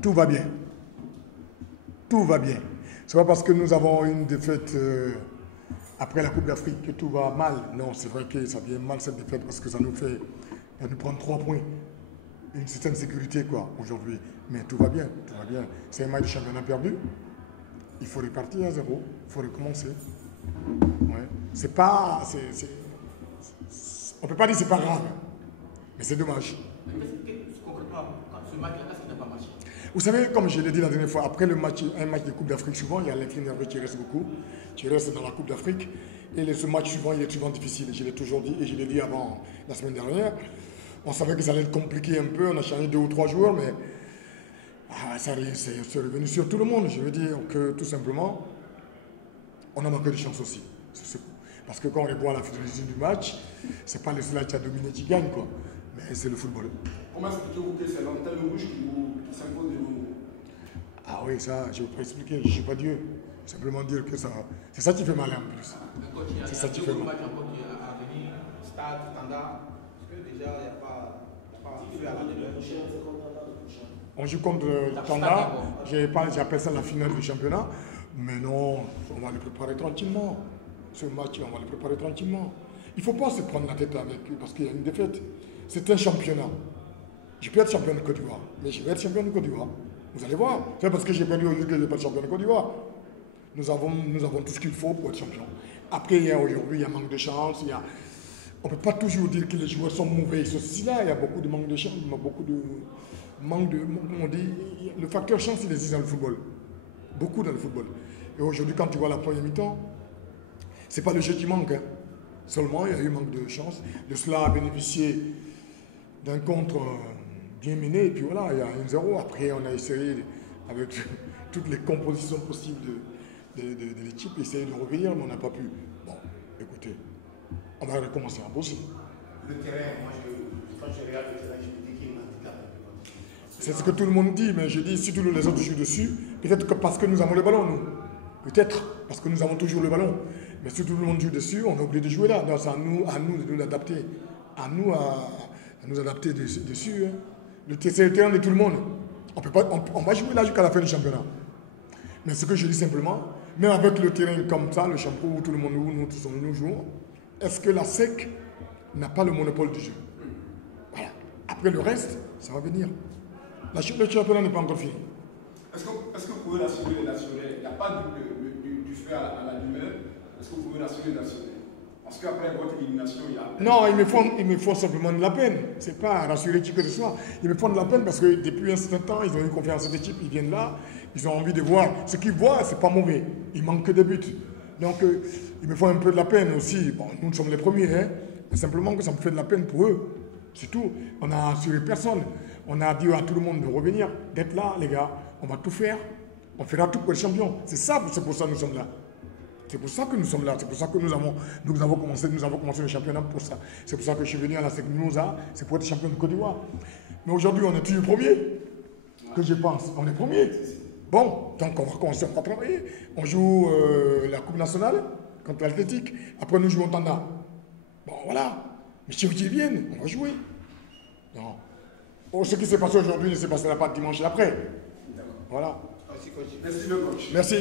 Tout va bien. Tout va bien. Ce n'est pas parce que nous avons une défaite après la Coupe d'Afrique que tout va mal. Non, c'est vrai que ça vient mal cette défaite parce que ça nous prend 3 points. Une certaine sécurité quoi aujourd'hui. Mais tout va bien, tout va bien. C'est un match de championnat perdu. Il faut repartir à 0. Il faut recommencer. Ouais. C'est pas. On ne peut pas dire que c'est pas grave. Mais c'est dommage. Mais concrètement, ce match-là, qu'est-ce qui n'a pas marché? Vous savez, comme je l'ai dit la dernière fois, après un match de Coupe d'Afrique, souvent, il y a l'inclin nerveux qui reste beaucoup. Qui reste dans la Coupe d'Afrique. Et ce match suivant, il est souvent difficile. Je l'ai toujours dit et je l'ai dit avant la semaine dernière. On savait que ça allait être compliqué un peu. On a changé 2 ou 3 joueurs, mais c'est revenu sur tout le monde. Je veux dire que tout simplement, on a manqué de chance aussi. Parce que quand on revoit la finalisation du match, c'est pas le seul qui a dominé qui gagne, quoi. Mais c'est le football. Comment expliquez-vous que c'est l'antenne rouge qui s'impose de vous? Ah oui, ça, je ne peux pas expliquer, je ne suis pas Dieu. Simplement dire que ça, c'est ça qui fait mal en plus. C'est ça qui fait mal. Stade, standard, parce que déjà, il n'y a pas fait à l'année de la prochaine. On joue contre Tanda, j'appelle ça la finale du championnat, mais non, on va le préparer tranquillement. Ce match, on va le préparer tranquillement. Il ne faut pas se prendre la tête avec eux parce qu'il y a une défaite. C'est un championnat. Je peux être champion de Côte d'Ivoire, mais je vais être champion de Côte d'Ivoire. Vous allez voir. C'est parce que j'ai perdu aujourd'hui que je ne vais pas être champion de Côte d'Ivoire. Nous avons tout ce qu'il faut pour être champion. Après, aujourd'hui, il y a manque de chance. On ne peut pas toujours dire que les joueurs sont mauvais. Ceci là, il y a beaucoup de manque de chance, beaucoup de manque de. On dit, le facteur chance, il existe dans le football. Beaucoup dans le football. Et aujourd'hui, quand tu vois la première mi-temps, ce n'est pas le jeu qui manque. Hein. Seulement, il y a eu manque de chance. De cela a bénéficié d'un contre bien mené. Et puis voilà, il y a 1-0. Après, on a essayé, avec toutes les compositions possibles de l'équipe, essayer de revenir, mais on n'a pas pu. Bon, écoutez, on va recommencer à bosser. Le terrain, quand je regarde le terrain, je me dis qu'il est handicapé. C'est ce que tout le monde dit, mais je dis, si tous les autres jouent dessus, peut-être que parce que nous avons le ballon, nous. Peut-être, parce que nous avons toujours le ballon. Mais si tout le monde joue dessus, on est obligé de jouer là. Donc c'est à nous de nous adapter. À nous adapter dessus. Hein. C'est le terrain de tout le monde. On va jouer là jusqu'à la fin du championnat. Mais ce que je dis simplement, même avec le terrain comme ça, le championnat où tout le monde nous jouons, est-ce que la SEC n'a pas le monopole du jeu? Voilà. Après le reste, ça va venir. Le championnat n'est pas encore fini. Est-ce que vous pouvez l'assurer? Il n'y a pas du feu à la lumière. Est-ce que vous pouvez l'assurer? Parce qu'après votre élimination, il y a... Non, il me faut simplement de la peine. Ce n'est pas rassurer qui que ce soit. Ils me font de la peine parce que depuis un certain temps, ils ont eu confiance en cette équipe. Ils viennent là, ils ont envie de voir. Ce qu'ils voient, ce n'est pas mauvais. Il manque que des buts. Donc, il me faut un peu de la peine aussi. Bon, nous sommes les premiers. Hein. Mais simplement que ça me fait de la peine pour eux. C'est tout. On n'a assuré personne. On a dit à tout le monde de revenir, d'être là, les gars. On va tout faire. On fera tout pour être champion. C'est pour ça que nous sommes là. C'est pour ça que nous sommes là. C'est pour ça que nous avons commencé le championnat pour ça. C'est pour ça que je suis venu à la Secnouza. C'est pour être champion de Côte d'Ivoire. Mais aujourd'hui, on est toujours premier. Que je pense. On est premier. Bon, donc on va commencer à travailler. On joue la Coupe nationale contre l'Athlétique. Après, nous jouons Tanda. Bon, voilà. Mais si ils viennent, on va jouer. Non. Oh, ce qui s'est passé aujourd'hui ne se passera pas dimanche après. Voilà. Merci le coach. Merci.